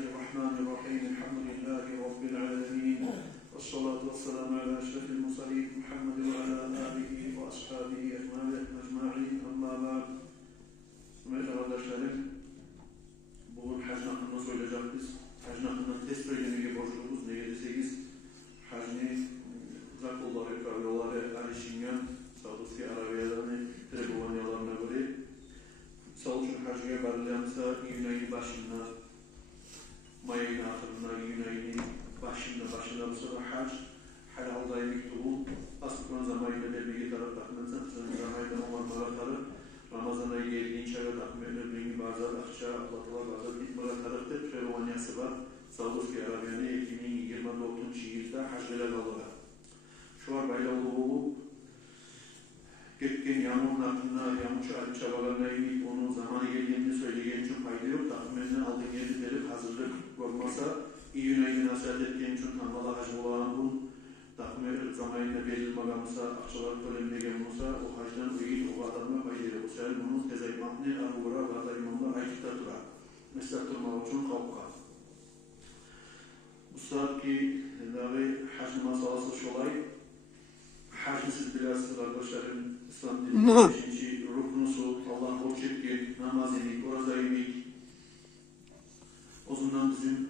Bismillahirrahmanirrahim. Elhamdülillahi Rabbil alemin. Vessalatu vesselamu ala eşrefil mursalin Muhammed ve ala alihi ve ashabihi ecma'in. Amma ba'd. Değerli kardeşlerim, bugün hac hakkında söyleyeceğiz biz. Hac hakkında test söylemeye borçluyuz. Ne deseniz hacni zakulları, kavgaları, alişingen, Saudi Arabiyalarını, Trebovanyalarına göre Savuçun hacıya varılansa iyun ayı başında, May ayının ahırında, iyun ayının başında bu sefer hac, halal ayı miktubu, aslıklan zamanıyla belbege taraf takmansan, zamanıyla umarmara taraf, Ramazan ayı geldiğin çare takmıyor, öbürünü bazılar akşa, aplatılar bazılar bitmara tarafta, Trebovanyası var, Saudi Arabiyanı 2024 yılda hacılar alır. Şu an bayla olduğu Getken yağmurun hakkında, yağmur çabalarına inip onun zamanı geldiğini söyleyen için fayda yok. Takviminden aldığın yeri verip hazırlık olmasa, iyun ayını nasihat ettiğin için tanrıla hacı olan bu takvimi zamanında verilmegamsa, akçalar tölenmegen olsa, o hacdan değil, o adamla fayda yok. O sefer bunun tezaymanını arıvara ve da imamlar ayıkta durar. Mesela durmak için kalka. Bu saat ki, dahi hac masalası şolay, hacı siz bilasınız arkadaşlarım, İslam dininin 5. ruknusu, Allah borç etken, namaz yemek, oraza yemek. O zaman bizim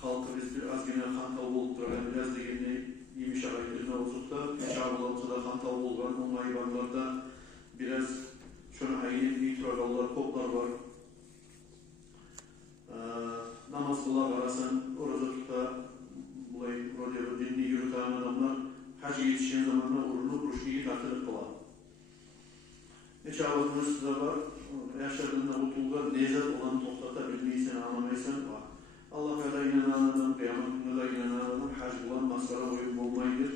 halkımız biraz gene hantal olup duran, biraz da gene yemiş ağaçlarına oturup da, Şabulat'ta da hantal olgan, onun hayvanlarda biraz şöyle aynen itibarlar, koplar var. Namaz kılar arasan, orada tuta, buraya dinini yürüten adamlar, hacı yetişen zamanla uğrunu ruşkiyi tartılıp kılar. Hiç ağzımız size var, yaşadığında otulga lezzet olan toplatabilmeysen, anlamaysan var. Allah kadar inanan adam, kıyamet kadar inanan adam, hac bulan masara oyun olmaydır.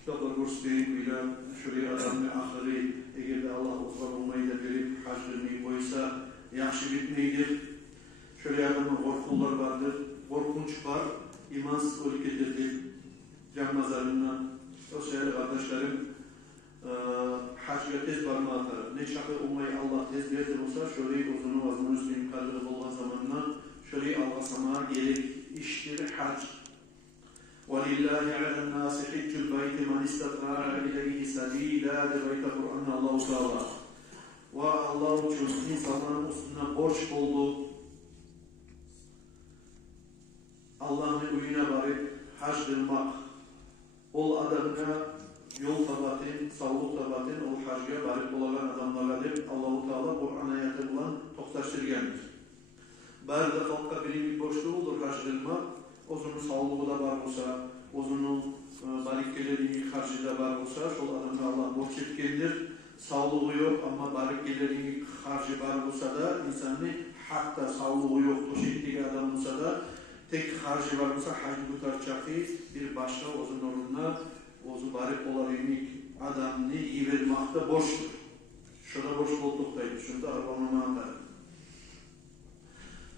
Kitaplar gösterip bile şuraya adamın ahiri, eğer de Allah uzvar olmayı da verip hacını koysa, yaxşı bitmeydir. Şöyle adamın korkullar vardır, korkunç var, imansız olup getirdir. Can nazarından, o sevgili kardeşlerim, hacıya tez barma atar. Ne çakı olmayı Allah tez verdir olsa, şöyle uzunu vazını üstüne kaldırıp olan zamanla, şöyle algasama gerek iştir hac. وَلِلَّهِ عَلَى النَّاسِ حِجُّ الْبَيْتِ مَنْ اِسْتَطْعَ إِلَيْهِ سَب۪يلًا بَيْتَ Kur'an'ın Allah-u Teala. Ve Allah için insanların üstüne borç oldu. Allah'ın uyuna varıp hac kılmak. Ol adamına yol tabatın, sağlık tabatın, ol hacıya varıp olan adamlardır. Allah-u Teala Kur'an ayeti bulan toktaştırgendir. Bari de halka bilimlik boşluğu olur hac kılmak. Ozunun sağlığı da var olsa, ozunun barikkelerinin harcı da var olsa, şol adamına Allah borç etkendir. Sağlığı yok ama barikkelerinin harcı var olsa da, insanın hatta sağlığı yok, toşettiği adam olsa da, tek harcı var olsa hacı tutarçakı bir başka ozun onunla ozu barik olabilmek adamını iyi vermekte borçtur. Şurada borç koltuktaydı, şurada arabamına atar.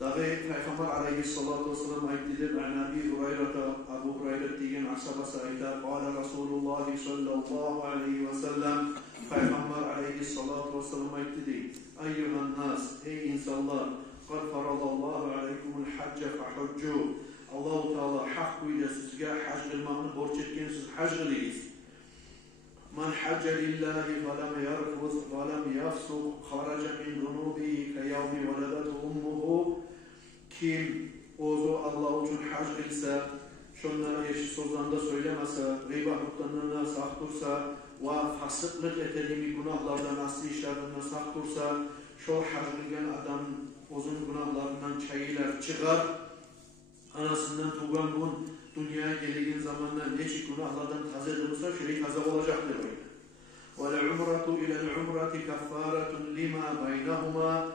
Dahi Peygamber aleyhissalatu vesselam ayettidir. Abi Hureyre'ta, Abu Hureyre diyen asabası ayetler. Kâle Resulullah sallallahu aleyhi ve sellem Peygamber aleyhissalatu vesselam ayettidir. Eyyühen nas, ey insanlar, قَدْ فَرَضَ اللّٰهُ عَلَيْكُمُ الْحَجَّ فَحُجُّوا Allah-u Teala hak kuyla sizge hac kılmanı borç etken siz hac kılıyız. مَنْ حَجَّ لِلّٰهِ فَلَمْ يَرْفُثْ وَلَمْ يَفْسُقْ خَرَجَ مِنْ ذُنُوبِهِ كَيَوْمِ وَلَدَتْهُ أُمُّهُ Kim ozu Allah için hac kılsa, şunlara eşit sözlerinde söylemese, gıybet huttanlarına sağ dursa ve fasıklık etediği günahlardan, asli işlerden sağ dursa, şu hac kılgan adam uzun günahlarından çayılar çıkar, anasından tuğan gün dünyaya geldiğin zamanlar neçik günahlardan taze edilirse şöyle taze olacaktır. وَالْعُمْرَةُ اِلَى الْعُمْرَةِ كَفَّارَةٌ لِمَا بَيْنَهُمَا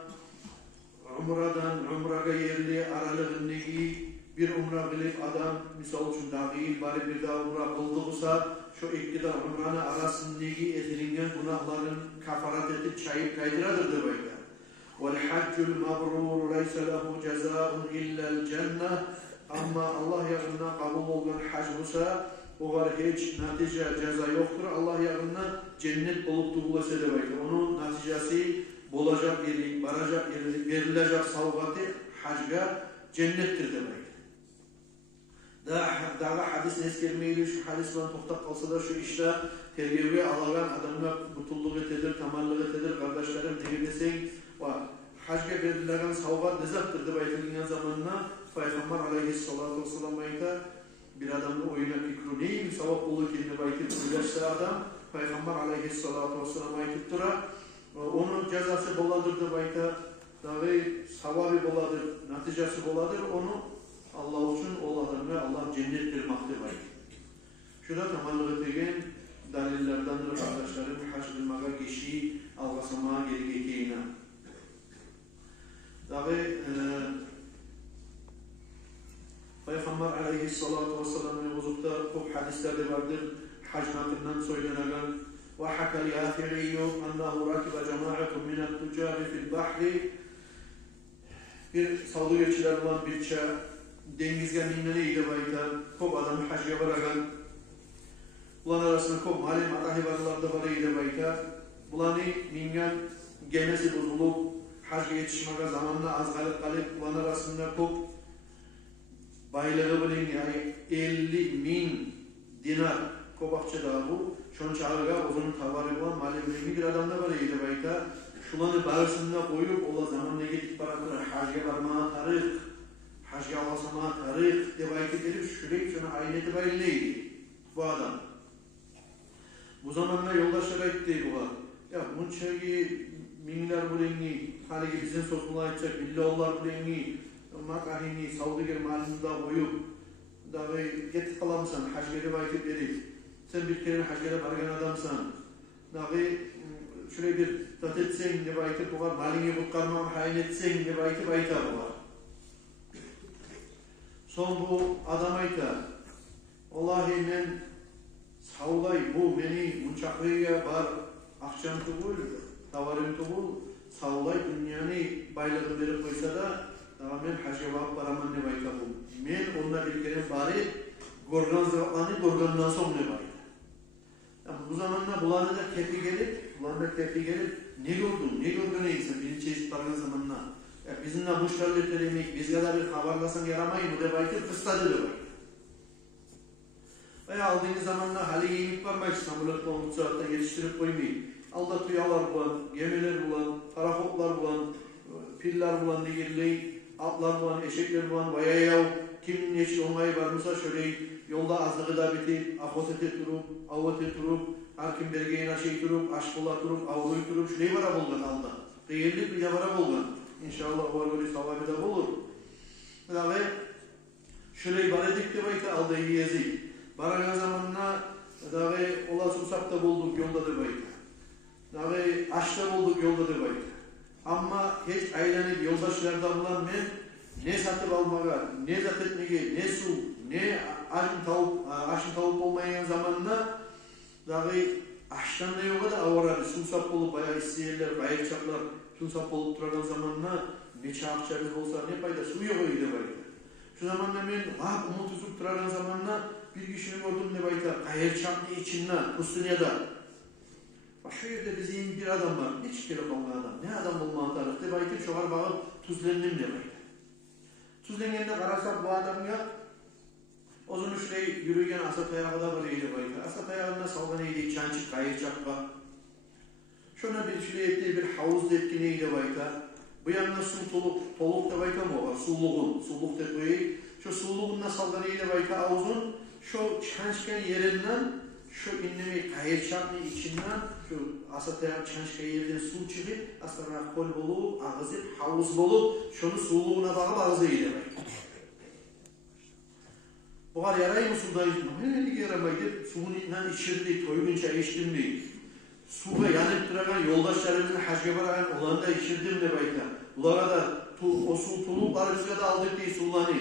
Umradan umraga yerli aralığındaki bir umra bilip adam misal için dağıyı bari bir daha umra kıldığısa şu ikide umranın arasındaki edilingen günahların kafarat edip çayıp kaydıradır böyle. وَالْحَجُّ الْمَبْرُورُ لَيْسَ لَهُ جَزَاءٌ إِلَّا الْجَنَّةِ Ama Allah yarına kabul olan hac olsa o var hiç netice ceza yoktur. Allah yarına cennet olup tuğulasa da böyle. Onun neticesi olacak yeri, varacak yeri, verilecek savgatı hacga cennettir demek. Daha hadis eskermeyle şu hadis bilen toxtab kalsalar şu işte terbiye alagan adamlar mutluluk etedir, tamallık etedir, kardeşlerim ne deseng va hajga berilgan savbat nezaptır deb aytilgan zamanna Peygamber aleyhissalatu vesselam ayta bir adamın oyuna fikru neyim savap olur ki deb aytib söylese adam Peygamber aleyhissalatu vesselam aytib tura onun cezası boladır deb ayta dağı savabı boladır, neticesi boladır onu Allah için o adamga Allah cennet vermekte var. Şurada tamallık ettiğin dalillerdendir kardeşlerim hac bilmeye kişi algasama geri geçtiğine. Dağı Peygamber aleyhissalatu vesselam'ın huzurda çok hadislerde vardır. Hac naklinden söylenen ve hakal Yafi'i ennehu rakiba cemaatun min at-tucar fi'l bahri bir savdugöçüler olan bir dengizge minne ile bayta kop adam hacga baragan bulan arasında kop malim atahibarlar da var ile bayta bulanı mingan gemesi bozulup hacga yetişmeye zamanla az kalıp bulan arasında kop baylığı bilin yani 50.000 dinar kop akçada bu şonça ağırga uzun tavarı olan malim bir adam da var ile bayta şulanı barısında koyup ola zamanla gidip baradır hacga varmaya tarih hacga almasama tarih devayet edip şurayı şuna ayneti bayılıydı bu adam. Bu zamanla yoldaşlara gitti bu adam. Ya bunçaki minler bulengi, hani ki bizim sosuna açacak billallah bulengi, makahini, savdiger malında koyup, dağı get kalamsan, hacga devayet edip, sen bir kere hacga bargan adamsan, dağı şuraya bir tat etsen devayet edip bu var, malini kutkarmam hain etsen devayet edip ayta bu var. Son bu adam ayta, Allahi men savlay bu beni munçaklıya bar akşam tuğul, tavarım tuğul, savlay dünyanı baylığını verip koysa da men hacca bağıp baraman ne bayta bu. Men onunla bir kere bari gorgan zıraklanı gorgandan son ne bayta. Yani bu zamanla bulanı da tepi gelip ne gördün eysen birinci çeşit bargan zamanla. Bizimle müşterli telemek, bizge de bir haberlasan yaramayı mı de baytır, fıstadı de baytır. Veya aldığınız zamanla hali yemek var mı? İstanbul'da 10 saatte yetiştirip koymayın. Alda tuyalar bulan, gemiler bulan, parafotlar bulan, piller bulan deyirleyin, atlar bulan, eşekler bulan, vaya yav, kimin yeşil olmayı varmışsa şöyle yolda azlığı da bitip, afosete turup, avete turup, her kim bergeyin aşeyi turup, aşkola turup, avruyu turup, şurayı vara bolgan alda. Değerli bir yavara bolgan. İnşallah o böyle savabı da olur. Ve şöyle ibaredik de bayta aldı yiyezik. Baragan zamanına dağı ola susapta bulduk yolda da bayta. Dağı açta bulduk yolda da bayta. Ama hiç aylanıp yoldaşlardan bulan men ne satıp almağa, ne zat etmege, ne su, ne aşın tavuk olmayan zamanına dağı açtan da yoga da avaradı. Susap olup bayağı isteyerler, bayırçaklar susap olup duragan zamanına neçe akçarız olsa ne payda su yok öyle bayta. Şu zamanla men umut uzup duragan zamanına bir kişini gördüm ne bayta bayırçaklı içinden Pustunya'da. Şu yerde bizim bir adam var. Hiç kere kalma adam. Ne adam olmağı tarih de baytır şoğar bağıp tuzlendim de bayta. Tuzlengenine karasap bu adam ya o zaman şuraya yürüyen asat ayağı da var eyle bayta. Asat ayağına salgan eyle çançık bayırçak var. Şuna bir şuraya ettiği bir havuz etkine eyle bayta. Bu yanına su toluk da bayta mı var? Suluk da koyayım. Şu suluğunla salgan eyle bayta havuzun şu çançken yerinden şu innemeyi kayırçaklı içinden şu asat ayağı çançken yerden su çıkıp aslında kol bulup, ağızıp, havuz bulup şunu suluğuna bağıp ağızı eyle bayta. Bu kadar yarayı mı suda içmem? Hemen yaramaydı. Suyun içinden içirdi, toygunca içtim değil. Suya yanıp duragan yoldaşlarımızın hacca baragan olanı da içirdim de bayta. Bunlara da o su tulukları bize de aldık diye sulanı.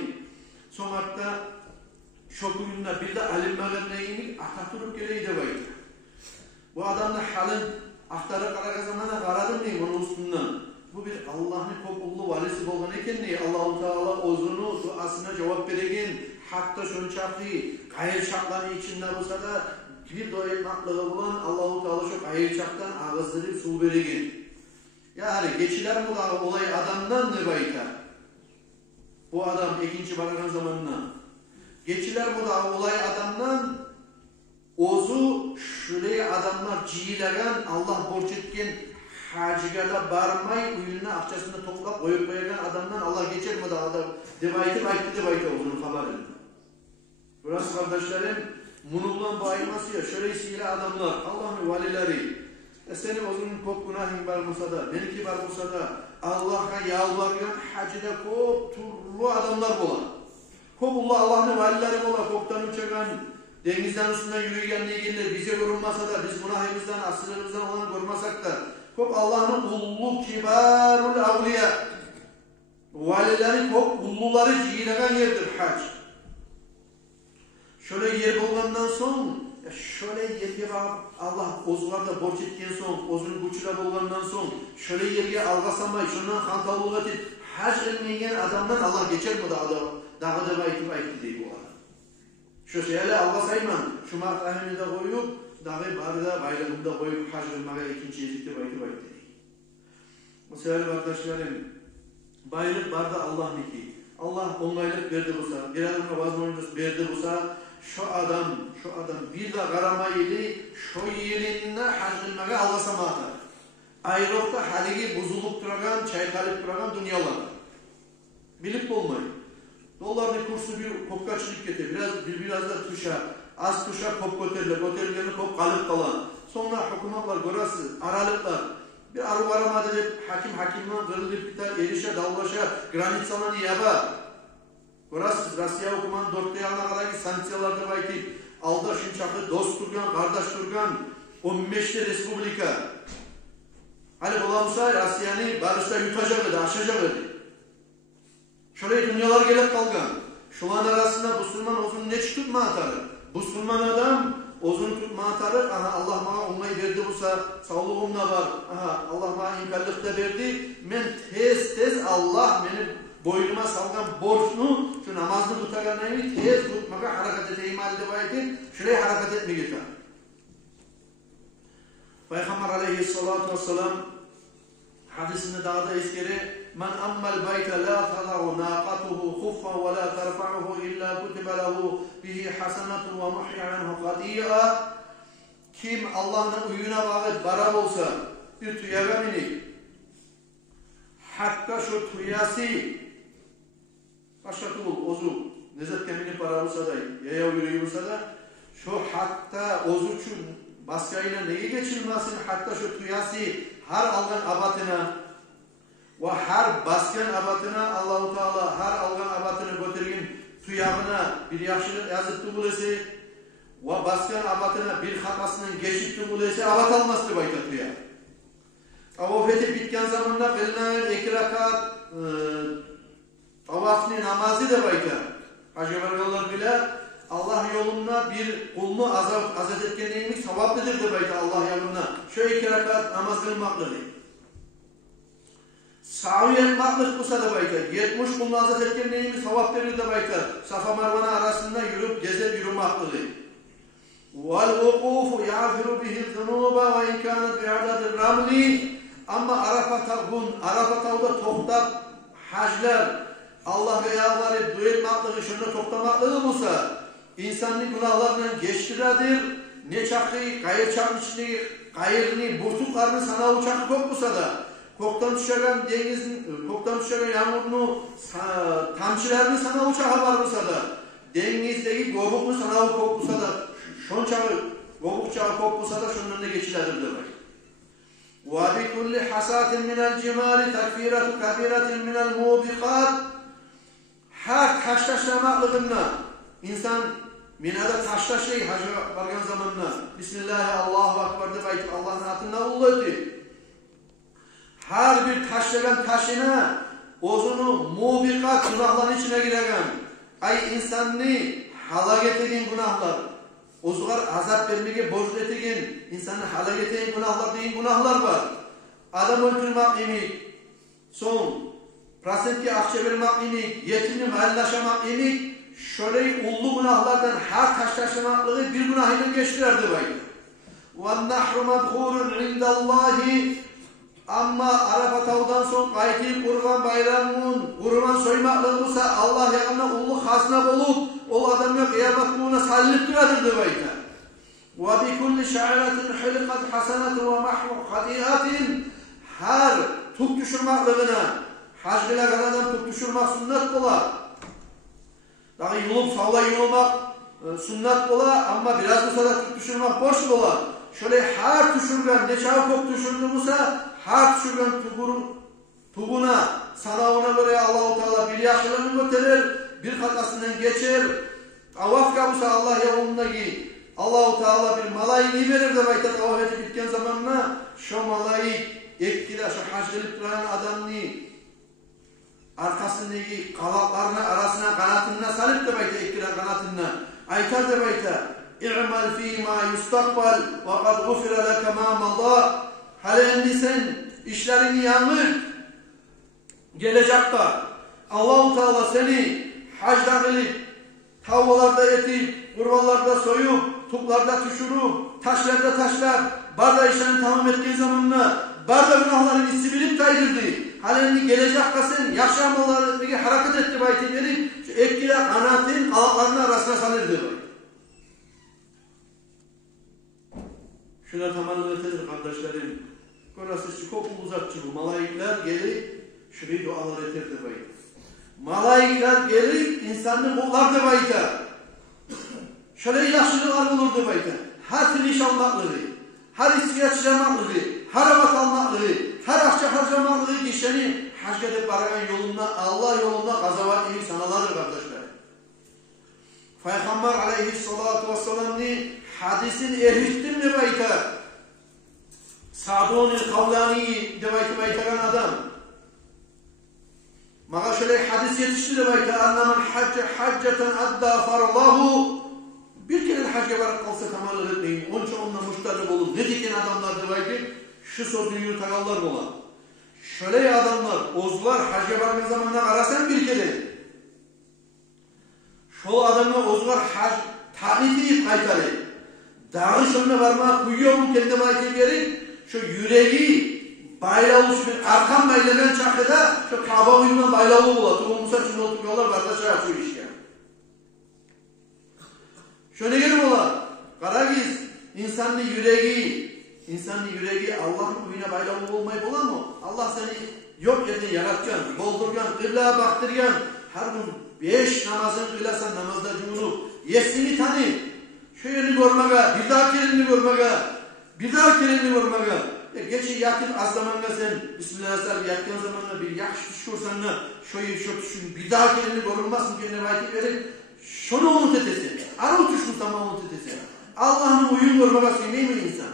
Son hatta şu bugünler bir de alim mağarnayını aktarıp geleydi bayta. Bu adam da halin aktarı karaga zamana karadım diyeyim onun üstünden. Bu bir Allah'ın kopullu valisi bolgan eken diye Allah-u Teala ozunu duasına cevap veregen hatta şönçaklı kayırçakların içinde olsa da bir doyatmaklığı bulan Allah-u Teala şu kayırçaktan ağızdırıp su veregen. Yani geçiler bu da olay adamdan ne bayta? Bu adam ikinci bargan zamanına. Geçiler bu da olay adamdan ozu şuraya adamlar ciyileyen Allah borç etken hacıgada barmay uyununa akçasını toplap koyup koyagan adamdan Allah geçer mi da adam devayti olduğunu haber edin. Burası kardeşlerim munullan bayılması ya şöyle isiyle adamlar Allah'ın valileri seni ozunun kop günahın var olsa da benimki var olsa da Allah'a yalvargan hacıda kop turlu adamlar bolan. Kop Allah'ın valileri bolan koptan uçagan denizden üstünden yürüyen ilgili bize görünmasa da biz günahımızdan asırımızdan olan görmesek de kop Allah'ın ullu kibarul avliya valileri kop ulluları ciyilegan yerdir hac. Şöyle yer bulgandan son şöyle yerge Allah ozularda borç etken son ozunun güçüyle bulgandan son şöyle yerge algasamay şundan hantalığı et hac etmeyen adamdan Allah geçer mi dağı bayti deyip olar. Şu şeyle algasayman şu martahini de koyup dağı barıda baylığında koyup hac etmeye ikinci yezikte bayti deyip. Bu sefer kardeşlerim baylık barda Allah niki. Allah onaylık verdi olsa, bir adamla vazgeçmesi verdi olsa şu adam bir de karamaydı şu yerine hacılmaya algasamata. Ayrıkta haligi buzulup duragan, çaykalıp duragan dünyalar. Bilip olmayın. Doların kursu bir kopka çıkıp getir. Biraz da tuşa, az tuşa kop göterileni kop kalıp kalan. Sonra hükümetler görası, aralıklar. Bir arı varamadı deyip hakimden kırılıp biter, erişe, davlaşa, granit salan yaba. Görasız, Rusya hukumanın dörtte yanına kadar ki sanksiyalarda belki alda şunçaklı dost durgan, kardeş durgan 15'te Respublika. Hani bulamsa Rusya'nı barışta yutacak idi, aşacak idi. Şöyle dünyalar gelip kalgan. Şulan arasında Müslüman ozunu ne tutma atarı? Müslüman adam ozunu tutma atarı. Aha Allah bana onayı verdi olsa sağlığım da var. Aha Allah bana imkanlık da verdi. Men tez Allah benim boynuma salgan borçnu şu namazını tutaganlayını tez tutmaka hareket edeyim halde şuraya hareket etme getir. Peygamber aleyhissalatu vesselam hadisinde dağda eskeri men ammel bayte la tala'u naqatuhu khuffa ve la terfa'uhu illa kutibe lehu bihi hasenatu ve muhyanhu qadi'a kim Allah'ın uyuna bağlı baral olsa bir tuyaga minip hatta şu tuyası başka kul ozu nezet kemini para olsa da yaya yürüyü olsa da şu hatta ozu için baskayla neyi geçilmesin hatta şu tuyası her algan abatına ve her baskan abatına Allah-u Teala her algan abatını götürgün tuyağına bir yaşlılık yazıttı bulesi ve baskan abatına bir hatasının geçitti bulesi abat almazdı bayta tuyağı. Avafeti bitken zamanında kılınan 2 rekat tavaflı namazı da bayta. Hacı Bergallar bile Allah yolunda bir kulunu azat etken neymiş savaplıdır da bayta Allah yolunda. Şöyle 2 rekat namaz kılmaklıdır. Savi etmaklık bu da bayta. 70 kulunu azat etken neymiş savap verir de bayta. Safa Marvana arasında yürüp gezip yürümaklıdır. وَالْوُقُوفُ يَعْفِرُ بِهِ الذُّنُوبَ وَاِنْ كَانَتْ بِعَدَدِ الرَّمْلِ Ama Arafat'ta toktap haclar Allah ve yağları duyet maklığı şunda toktamaklığı olsa insanın günahlarından geçtiredir ne çakı, kayır çakmışlığı kayırını, burtuklarını sana uçakı kokmusa da koktan düşeren denizin, koktan düşeren yağmurunu tamçılarını sana uçağı var olsa da denizdeki gobuklu sana kokmusa da şun çağı, gobuk çağı kokmusa da şunun önüne geçiledir demek. وَبِكُلِّ حَسَاتٍ مِنَ الْجِمَالِ تَكْفِيرَةُ كَبِيرَةٍ مِنَ الْمُوبِقَاتِ her taşlaşlamaklıkında insan minada taşlaşlayı hacı vargan zamanına Bismillah Allahu Akbar de Allah'ın adına ulladı. Her bir taşlayan taşına ozunu mubikat günahların içine giregen ay insanını halak ettiğin günahlar ozular azap vermeye borçlu ettiğin insanı halak ettiğin günahlar deyin günahlar var. Adam öldürmek imik son Prasentki akçe vermek imik, yetimini mahallaşamak imik, şöyle ullu günahlardan her taşlaşamaklığı bir günahıyla geçtirirdi baydı. وَالنَّحْرُ مَدْخُورٌ عِنْدَ اللّٰهِ Amma Arafat tağdan soň gaýtyp Kurban bayramynyň gurban soýmaklygy bolsa Allah ýagynda ulluq hasna bolup, ol adamga kıyamet gününe sallyp duradyr diýip aýtdy. Wa bi kulli şa'ratin hilqat hasanatun wa mahwu khati'atin. Her tuk düşürmaklygyna, haj bilen adam tuk düşürmek sünnet bolar. Dağı yulup sawla yulmak sünnet bolar, amma biraz bolsa da tuk düşürmek boş bolar. Şöyle her düşürgen, neçe köp düşürdü bolsa her düşürgen tuguna, sanavına göre Allah-u Teala bir yaşlarını götürür, bir katasından geçer. Tavaf kabısa Allah yolundaki Allah-u Teala bir malayini verir de bayta tavaf edip bitken zamanına şu malayı etkile, şu hac edip duran adamını arkasındaki kalaklarına arasına kanatına salıp da bayta etkile kanatına aytar da bayta i'mal fîmâ yustakbal ve kad gufira leke mâ madâ. Halen sen işlerini yanır gelecekte Allah-u Teala seni hacda kılıp tavvalarda etip kurbanlarda soyup tuklarda tüşürüp taşlarda taşlar barda işlerini tamam ettiği zamanla barda günahların hissi bilip taydırdı. Halen gelecekte sen yaşamalarındaki hareket etti bayti verip şu etkile kanatın kalaklarının arasına sanırdı. Şuna tamamını ötedir kardeşlerim. Orası çok uzakçı bu. Malaikler gelip şurayı dualar eterdi bayit. Malaikler gelip insanın kullardı bayita. Şöyle yaşlılar bulurdu bayita. Her türlü iş almaklığı, her istiyat çıramaklığı, her avat almaklığı, her akça harcamaklığı kişinin hac edip baragan yolunda, Allah yolunda gazavat iyi sanalardır kardeşler. Peygamber aleyhissalatu vesselam'ın hadisin eriştim mi bayita? Sa'dunil Kavlani devaytı baytagan adam. Mağa şöyle hadis yetişti de bayta annaman hacceten adda farallahu. Bir kere hacca varıp kalsa tamallık etmeyin. Onca onunla müşterib olun. Ne diken adamlar devaytı? Şu sözünü yürütaganlar bolan. Şöyle adamlar, ozlar hacca vargan zamanına arasan bir kere. Şol adamla ozlar hac taklif edip kaytarı. Dağı şonuna varma kuyuyor mu kendi baytı verip şu yüreği baylavuş bir arkan baylagan çakıda şu Kaaba uyumundan baylavu bolar. Tuğulmusa şimdi oturuyorlar kardeşler yapıyor iş ya. Şöyle gelin bolar. Karagiz insanın yüreği Allah'ın uyuna baylavu olmayı bolar mı? Allah seni yok yerine yaratcan, boldurgan, kıblaya baktırgan, her gün 5 namazın kılasan namazda cunup, yesini tanı. Şu yerini görmege, bir daha yerini görmege, bir daha kelimini vurmaga. Geçi yatıp az zamanla sen Bismillahirrahmanirrahim yatkın zamanla bir yakış düşürsen şoyu şu düşün bir daha kelimini görülmezsin kendine vakit verip şunu umut edesin. Arı uçuşun tamam umut edesin. Allah'ın uyum görmega söyleyeyim mi insan?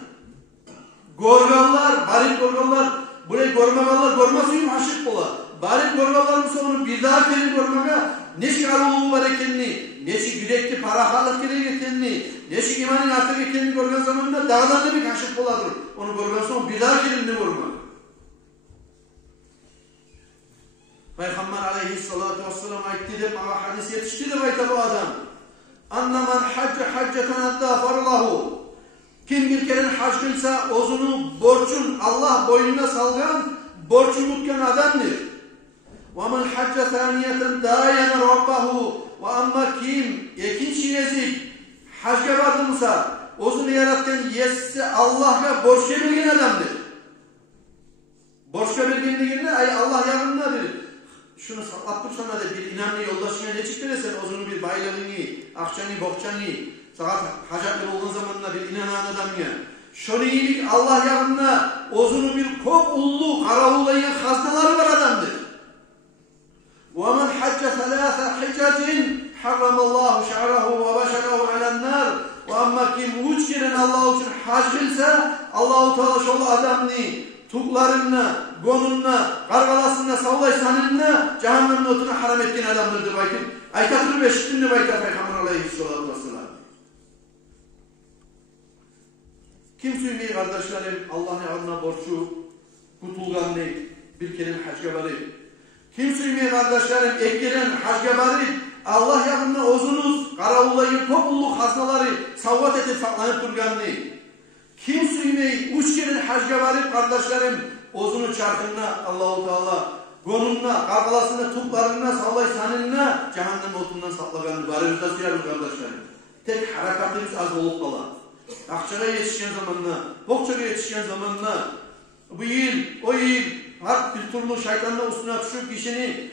Gorgallar, barit gorgallar, burayı görmegalar görmez uyum aşık bola. Barit gorgalların sonunu bir daha kelimi görmega neşi aruluğu var ekenini, neşi yürekli parahalık gerektiğini, neşi imanın artık eklenini görgen zamanında dağdan da bir kaşık boladır. Onu görgen son bir daha kelimini vurma. Peygamber aleyhissalatu vesselam ayettidir, ama hadis yetiştirir ayta bu adam. Annaman hacceten adda farlahu. Kim bir kere hac kılsa ozunu borçun Allah boynuna salgan, borçun tutkan adamdır. وَمَنْ حَجَّ ثَانِيَةً دَايَنَ رَبَّهُ وَاَمَّا kim ikinci yezik hacca vardımsa ozunu yaratken yesse Allah'a borç bilgin adamdır. Borç bilginliğinde ay Allah yanındadır. Şunu saklattır sana da bir inanlı yoldaşına ne çıktı sen ozunu bir baylığını, akçanı, bokçanı, sakat hacatlı olduğun zamanında bir inanan adam ya. Şunu iyilik Allah yanında ozunu bir kop ullu, karahullayan hastaları var adamdır. وَمَنْ حَجَّ ثَلَاثَ حِجَّةٍ حَرَّمَ اللّٰهُ شَعْرَهُ وَبَشَرَهُ عَلَى النَّارِ وَاَمَّا kim üç kere Allah için hac kılsa Allah-u Teala şolu adamını tuklarına, gonunna, kargalasına, savlaysanına cehennemin otuna haram ettiğin adamdır bakın. Ayetleri beşiktinle bakın Peygamber aleyhissalatu vesselam. Kim söyleyeyim kardeşlerim Allah'ın adına borçlu kutulganlı bir kere hacca varıp kim söyleyeyim kardeşlerim ekgelen hacca varıp Allah yakınına ozunuz, karavullayı, topluluk haznaları savvat edip saklanıp durganlı kim söyleyeyim üç kere hacca varıp kardeşlerim ozunu çarkına Allah-u Teala gonunna, kargalasına, tuplarına, sallay sanınına cehennem otundan saklaganını barımızda suyarız kardeşlerim. Tek harekatımız az olup kala. Akçaga yetişken zamanına, bokçaga yetişken zamanına, bu yıl, o yıl, hak bir türlü şeytanla üstüne düşüp kişini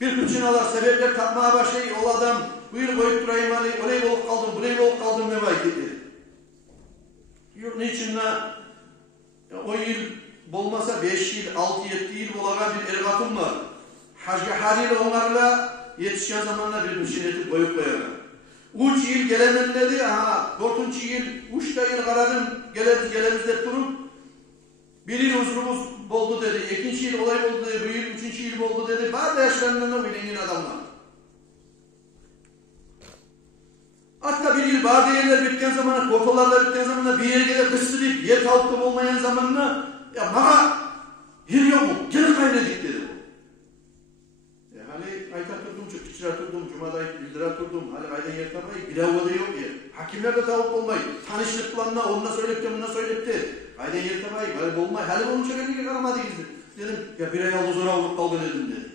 bir kıçın alır, sebepler tapmaya başlayı, o adam bu yıl koyup durayım, olay olup kaldım, buraya olup kaldım ne vakittir. Yok, niçin o yıl olmasa 5 yıl, 6-7 yıl olarak bir ergatım var. Hacga haliyle onlarla yetişken zamanla bir kıçın etip koyup koyarlar. 3 yıl gelemen dedi, 4. yıl, 3 yıl karadım, geliriz de durup, bir yıl huzurumuz oldu dedi, 2. yıl olay oldu dedi, bu yıl 3. yıl oldu dedi, bazı yaşlarından da bilengin adamlar. Hatta bir yıl bazı yerler bitken zamanı, kortolarla bitken zamanı, bir yere gelir kısırıp, yer kalıptım olmayan zamanına, ya bana yer yok mu, gelin kaynedik dedi bu. Hani ayta turdum, çıkçıra turdum, cumada bildira turdum, hani ayda yer tabayı, bir avvada yok yer. Hakimler de tavuk olmayı, tanışlık planına, onunla söyleyip buna söyleyip de, ayda yer tabayı, böyle olmayı, hali onun çekenliğe karamadı gizli. Dedim, ya bir ay aldı zor avrup kaldı dedim dedi.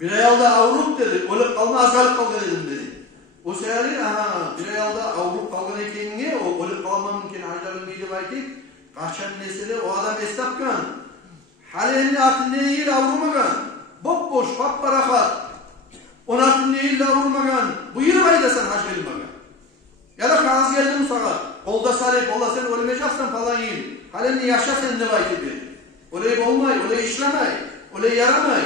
Bir ay aldı avrup dedi, olup kalma azgalık kaldı dedim dedi. O seyali, bir ay aldı avrup kaldı ekenine, o olup kalma mümkün, hacıların bir yıl aytıp, kaçan nesile o adam esnafkan, halini atın ne yer avrumagan, boş, barakat, onun atın ne yer avrumagan, bu yıl ayda sen hac gelmagan. Ya da kağız geldi mi sana, kolda sarıp, Allah sen ölmeyeceksin falan yiyin, halini yaşa sen ne vay gibi. Olay olmay, olay işlemay, olay yaramay,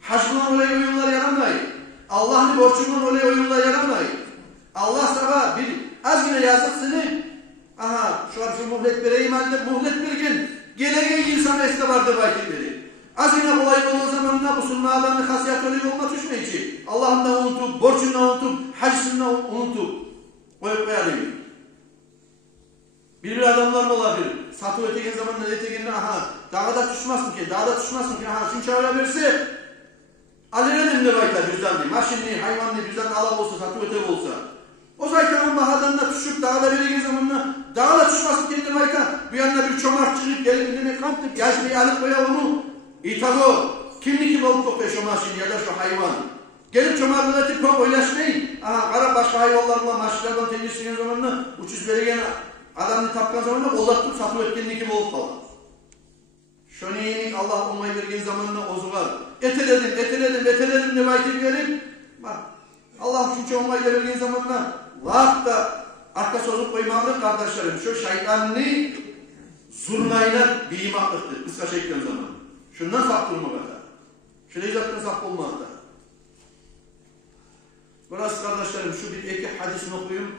hacılan olay oyunlar yaramay, Allah'ın borçundan olay oyunlar yaramay. Allah sana bir az yine yazık seni, şu an şu muhlet vereyim halde, muhlet bir gün, geleceğe insan esne vardır vakitleri. Az yine kolay olduğu zamanında bu sunnalarını hasiyat öyle olma düşmeyecek. Allah'ın da unutup, borcundan unutup, hacısından unutup, koyup koyarım. Bir adamlar mı olabilir? Satı öteken zamanında ötekenine, dağda düşmezsin ki, şunu çağırıyor verse, aleledim de bayta cüzdan diyeyim. Maşinli, hayvanlı, cüzdan alab olsa, satı ötek olsa. O zaytanın mahadanına düşüp dağda veregen zamanına, dağda düşmezsin ki de bayta, bu yanına bir çomartçılık gelip indine kamptık, yaşmayı alıp koya onu, itago, kimlik olup tokluyor şu maşin ya da şu hayvan. Gelip çomartlığı tip koy oylaşmayın. Kara başka hayvanlarla maşinlerden temizleyen zamanına, uçuz veregen adamını tapkan zamanında ozattım satı ötkenliği gibi olup kalır. Şunu yenik Allah olmayı vergen zamanında ozuğar. Eteledim ne vakit verip, bak Allah çünkü olmayı vergen zamanında laf da arka sozup koymamalı kardeşlerim. Şu şeytanını zurnayla biyimaklıktır. Kısa çektiğin zaman. Şundan sap durma kadar. Şöyle izattan sap olmadı da. Burası kardeşlerim şu bir iki hadisini okuyayım.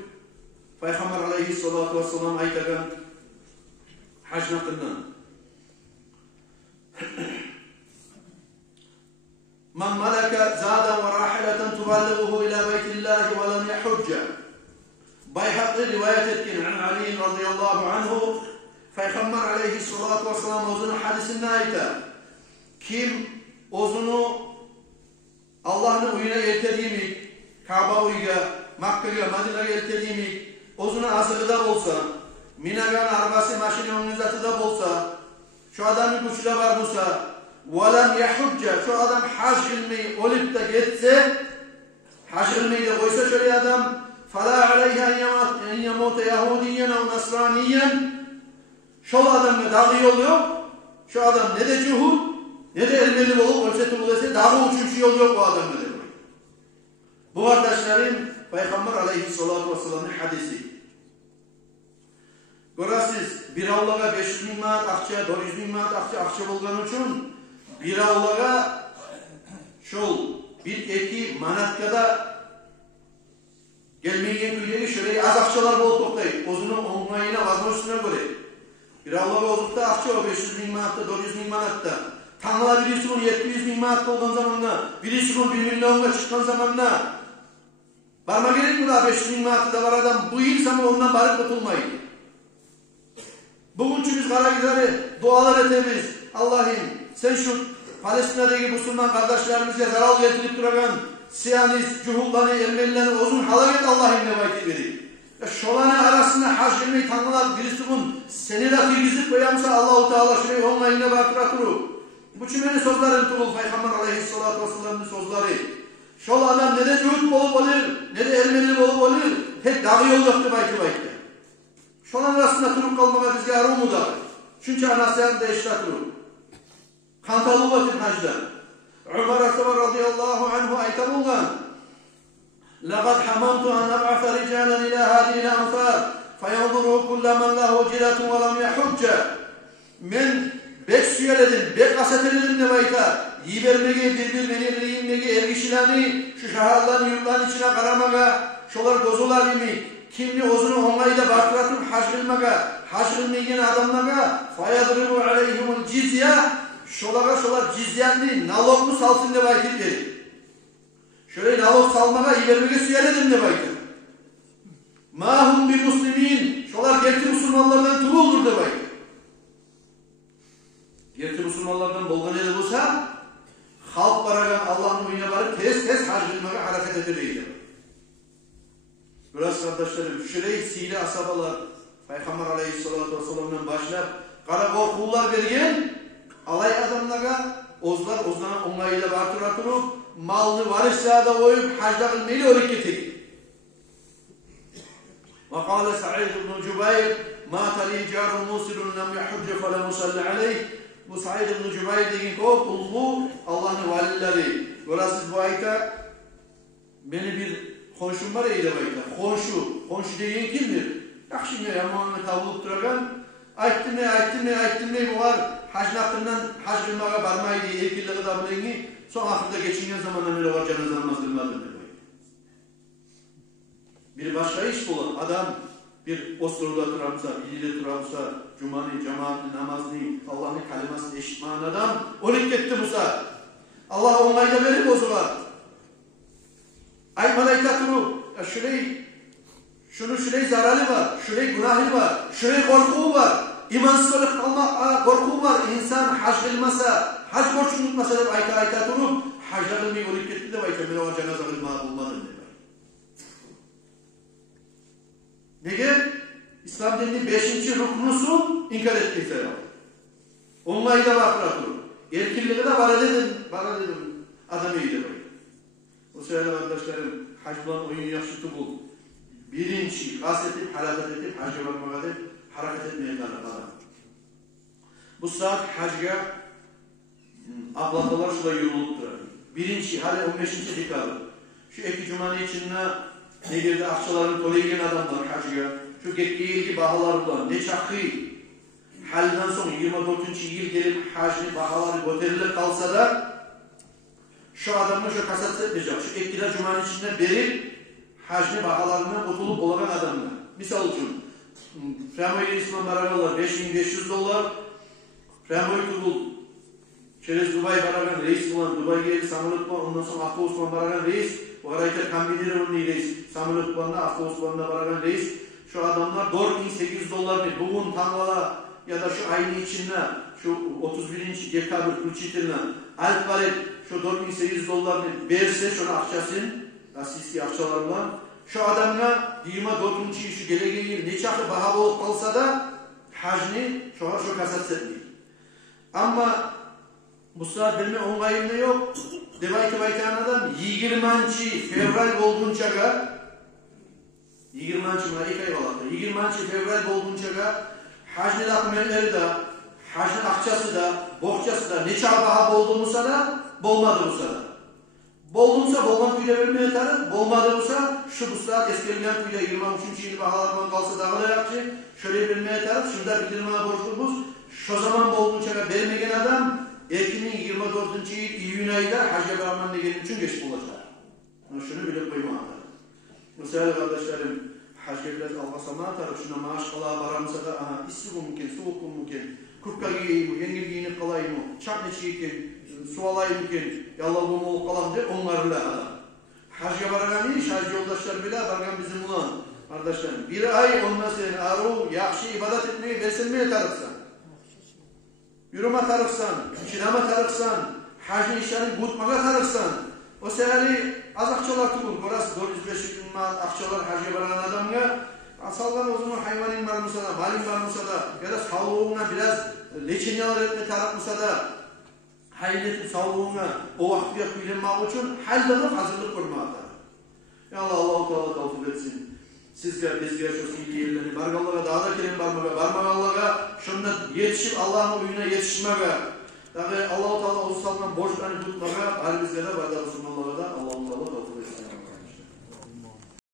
Peygamber aleyhissalatu vesselam aytagan hac nakından. Men meleke zaden ve rahileten tuballighuhu ila beytillahi ve lem yahujja. Bayhaqi rivayet etkin an Ali radıyallahu anhu Peygamber aleyhissalatu vesselam ozunu hadisinde ayta. Kim ozunu Allah'ın uyuna yeltediğimi, Kaaba uyga, Makka'ya, Medine'ye yeltediğimi, ozuna asıgıda bolsa, minagan arbası maşini onun zatıda bolsa, şu adamın güçlü var bolsa, وَلَمْ يَحُجَّ şu adam hac ilmeyi olup da geçse, hac ilmeyi de koysa şöyle adam, فَلَا عَلَيْهَا اَنْ يَمُوتَ يَهُودِيًّا اَوْ نَصْرَانِيًّا şu adamla dağı yol yok, şu adam ne de cuhud, ne de elmeli olup ölçeti bulursa dağı uçuşu yol yok o adamla demek. Bu kardeşlerim, Peygamber aleyhissalatu vesselam'ın hadisi. Görəsiz, bir avlağa 500 bin manat akça, 400 bin manat akça bulgan üçün, bir avlağa şol, bir eki manatkada gelmeyen köydeki şöyle az akçalar bol toktayıp, ozunun onlayına, vazma üstüne göre. Bir avlağa ozukta akça o 500 bin manatta, 400 bin manatta. Tanrıla birisi bunu 700 bin manatta olan zamanla, birisi bunu 1 milyonla çıkan zamanla, barma gerek mi daha 500 bin manatta da var adam, bu yıl sana ondan barıp tutulmayın. Bugün biz Karagizar'ı dualar edemiz. Allah'ım sen şu Palestina'daki Müslüman kardeşlerimize zarar getirip duragan Siyonist, Cuhullanı, Ermenilerini uzun halak et Allah'ım ne vakit vereyim. Şolanı arasında hac kılmayı tanılar birisi bun seni de kirgizip koyamsa Allah-u Teala şurayı onlayına bakıratır. Bu cümlenin sözlerini tulul Peygamber aleyhissalatu vesselam'ın sözleri. Şol adam ne de cühut bolup olur, ne de Ermeni bolup olur, tek dağı yol yoktu baykı. Şolan arasında turup kalmama bizge arumu da. Çünkü anasıyam da işletir. Kantalı vakit hacda. Umar Akbar radıyallahu anhu aytabulgan. لقد حممت أن أبعث رجالا إلى هذه الأمثال فينظروا كل من له وجلة ولم يحج. Men bek süyeledim, bek kaseteledim ne bayta. Yibermege, birbirmeni kıyımnege ergişilerini şu şaharların yurtların içine karamaga, şolar gozular gibi, kimli ozunu onlayla bakıratıp hac kılmaga, hac kılmayan adamlaga, fayadribu aleyhimul cizye, şolar cizyenli, naloglu salsın ne bayta dedi. Şöyle nalog salmaga, yibermege süyeledim ne bayta. Mahum bir muslimin, şolar gerçi Müslümanlardan tululdur ne bayta. Gerçi Müslümanlardan bolgan eli olsa, halk baragan Allah'ın uyuna barıp tez hac kılmaga hareket edileydi. Biraz kardeşlerim, şöyle sile asabalar, Peygamber aleyhissalatu vesselam'dan başlayıp, kara korkullar bergen, alay adamlara, ozdan onlayla bartıratırıp, malını varışlarda koyup, hacda kılmayla örük getirdi. وقال سعيد بن جبير مات لي جار موصل لم يحج فلم يصلي عليه. Bu Said ibn Cübeyr deyin ki o kullu Allah'ın valileri. Burası bu ayta beni bir konşum var eyde bayta. Konşu deyin kimdir? Yakşı ne yamanını tavulup duragan. Ayttım ne bu var. Hac nakından hac kılmağa barmayı diye erkilliği da bileni. Son ahırda geçingen zamanla böyle var cenaze namaz kılmadım. Bir başka iş bulan adam bir osuruda turamsa, ilide turamsa, cumanı, cemaatini, namazını, Allah'ın kalimasını eşitmeyen adam, onu gitti Musa. Allah onlayda verir bozular. Ay malaikatını, şurayı zararı var, şurayı günahı var, şurayı korku var, imansız olarak kalmak korku var. İnsan hac kılmasa, hac borçunu unutmasa da aytatını, hacda kılmayı onu gitti de bayta, ben o cenaze kılmağı bulmadım dedi. Nege? İslam dininin 5. ruknusu inkar ettiyse ya. Onlayla bakıratır. Erkilliği de bana dedim. Adam iyiydi böyle. O sırada kardeşlerim, hacdan oyun yaşıtı bul. Birinci, kasetip, hareket edip, hacca bakmağa edip, hareket etmeye adam. Bu saat hacca ablatalar şurada yorulup durar. Birinci, hadi 15. dikadır. Şu iki cumanın içinde ne girdi akçaların kolejen adamlar hacca. Şu getkiyi bahalar bulan, ne çakı. Halden sonra 24. yıl gelip hacni bahaları göterilir kalsa da şu adamın şu kasat etmeyecek. Şu ektiler cumanın içinde berip hacni bahalarından kurtulup olan adamlar. Misal için Fremoy'un İslam baragarlar $5.500. Fremoy tutul. Çerez Dubai baragan reis bulan. Dubai geldi samurut bulan. Ondan sonra Aklı Osman baragan reis. Bu arayta kambinleri onun reis. Samurut bulan'da Aklı Osman'da baragan reis. Şu adamlar $4.800 bugün tanvala ya da şu ayın içinde şu 31. dekabr kulçitirine alp valet şu $4.800 verse şuna akçasın asisti akçalarla şu adamla 24. şu geleceği ne çakı baha olup kalsa da hacni şu kasat etmiyor. Ama bu saat bilme onayında yok. Demek ki baytan adam 20. fevral olduğunca 20. fevral olduğunca hacni akmelleri de, hacni akçası da, bohçası da, ne çağ baha bolduğumuzsa da, bolmadığımızsa da. Bolduğumuzsa bolman kuyla vermeye yeter, bolmadığımızsa şu bu saat eskerilen kuyla 23. yıl bahalarından kalsa dağılayakçı, şöyle vermeye yeter, şunda bildirmeye borçlumuz, şu zaman bolduğunca vermegen adam, erkinin 24. yıl İyun ayında hacca bağmanına gelin için geç bulacak. Şunu bile koymalıdır. Mesela kardeşlerim, hacca biraz almasama atarım, şuna maaş kalağa varamsa da, issi bu mümkün, soğuk bu mümkün, kurka giyeyim, yengil giyinip kalayım, çakne çiğkin, su alayım mümkün, yallah bu muğul kalam de, onlarla adam. Hacca varagan iş, hacca yoldaşlar bile vargan bizim ulan. Kardeşlerim, bir ay ondan sonra aru, yakşı ibadet etmeyi besilmeye tarıksan, yürüme tarıksan, çinama tarıksan, hacca işlerini gutmağa tarıksan, o seheri az akçalar tutulur. Burası 405 ümmet akçalar hacca varan adamga salgan o'zini hayvoning barmasa da, maling barmasa da, ya da sağlığına biraz leçinyalar etme tarafmasa da, hayletip sağlığına o vaktiye kuyulanmak için haldanıp hazırlık kurmakta. Ya Allah-u Teala tavsiye etsin. Sizge, bizge şu sihli yerlerini, bargallaga daha da kirin barmagallaga, şunda yetişip Allah'ın uyuna yetişmege, tabi Allah-u Teala o salgan borçlarını tutmaga, her bizge de barda Müslümanlara da Allah-u Teala tavsiye etsin.